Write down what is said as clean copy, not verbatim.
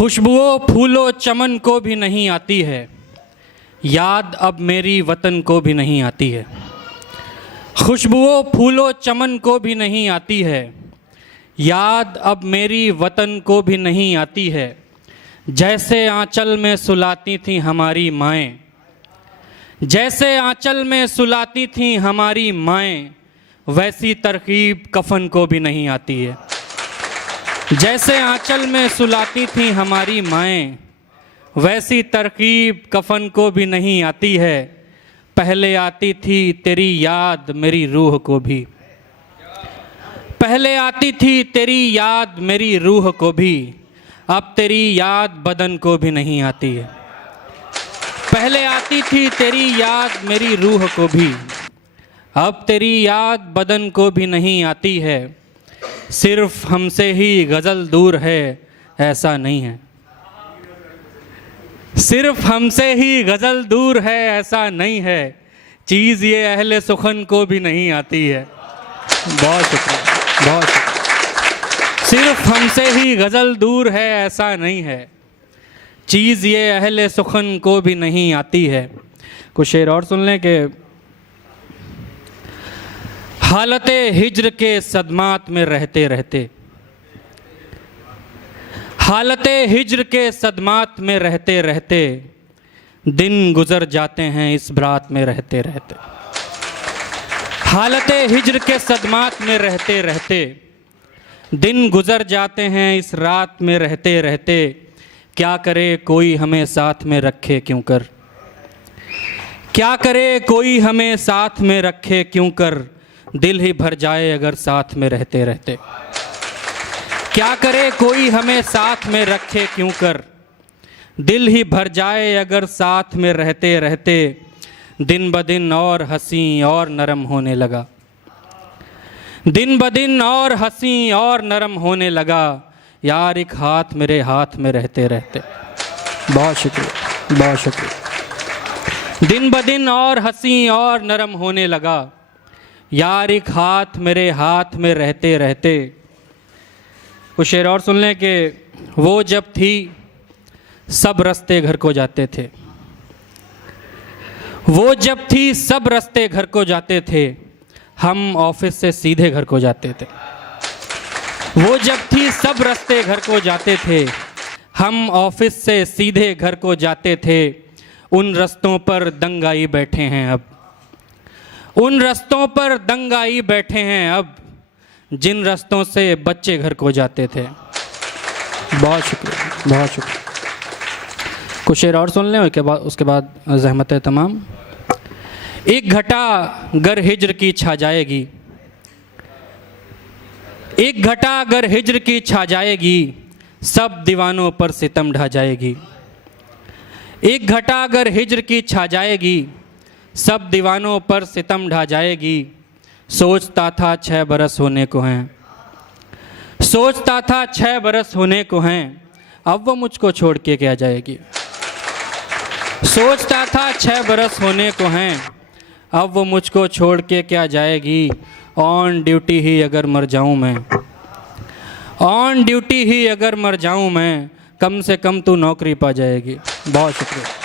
खुशबुओं फूलों चमन को भी नहीं आती है, याद अब मेरी वतन को भी नहीं आती है। खुशबुओं फूलों चमन को भी नहीं आती है, याद अब मेरी वतन को भी नहीं आती है। जैसे आंचल में सुलाती थीं हमारी माएँ, जैसे आंचल में सुलाती थीं हमारी माएँ, वैसी तरकीब कफन को भी नहीं आती है। जैसे आंचल में सुलाती थीं हमारी माएँ, वैसी तरकीब कफन को भी नहीं आती है। पहले आती थी तेरी याद मेरी रूह को भी, पहले आती थी तेरी याद मेरी रूह को भी, अब तेरी याद बदन को भी नहीं आती है। पहले आती थी तेरी याद मेरी रूह को भी, अब तेरी याद बदन को भी नहीं आती है। सिर्फ हमसे ही गज़ल दूर है ऐसा नहीं है, सिर्फ हमसे ही गज़ल दूर है ऐसा नहीं है। चीज़ ये अहले सुखन को भी नहीं आती है। बहुत शुक्रिया, बहुत शुक्रिया। सिर्फ हमसे ही गज़ल दूर है ऐसा नहीं है, चीज़ ये अहले सुखन को भी नहीं आती है। कुछ शेर और सुन लें कि हालते हिज्र के सदमात में रहते रहते, हालते हिज्र के सदमात में रहते रहते, दिन गुजर जाते हैं इस रात में रहते रहते। हालते हिज्र के सदमात में रहते रहते, दिन गुजर जाते हैं इस रात में रहते रहते। क्या करे कोई हमें साथ में रखे क्यों कर, क्या करे कोई हमें साथ में रखे क्यों कर, दिल ही भर जाए अगर साथ में रहते रहते। क्या करे कोई हमें साथ में रखे क्यों कर, दिल ही भर जाए अगर साथ में रहते रहते। दिन ब दिन और हंसी और नरम होने लगा, दिन ब दिन और हंसी और नरम होने लगा, यार एक हाथ मेरे हाथ में रहते रहते। बहुत शुक्रिया, बहुत शुक्रिया। दिन ब दिन और हंसी और नरम होने लगा, यार एक हाथ मेरे हाथ में रहते रहते। कुछ शेर और सुन लें कि वो जब थी सब रास्ते घर को जाते थे, वो जब थी सब रास्ते घर को जाते थे, हम ऑफिस से सीधे घर को जाते थे। वो जब थी सब रास्ते घर को जाते थे, हम ऑफिस से सीधे घर को जाते थे। उन रास्तों पर दंगाई बैठे हैं अब, उन रास्तों पर दंगाई बैठे हैं अब, जिन रास्तों से बच्चे घर को जाते थे। बहुत शुक्रिया, बहुत शुक्रिया। कुछ शेर और सुन लें, उसके बाद ज़हमत है तमाम। एक घटा गर हिज्र की छा जाएगी, एक घटा गर हिज्र की छा जाएगी, सब दीवानों पर सितम ढा जाएगी। एक घटा गर हिज्र की छा जाएगी, सब दीवानों पर सितम ढा जाएगी। सोचता था 6 बरस होने को हैं, सोचता था 6 बरस होने को हैं, अब वो मुझको छोड़ के क्या जाएगी। सोचता था 6 बरस होने को हैं, अब वो मुझको छोड़ के क्या जाएगी। ऑन ड्यूटी ही अगर मर जाऊं मैं, ऑन ड्यूटी ही अगर मर जाऊं मैं, कम से कम तू नौकरी पा जाएगी। बहुत शुक्रिया।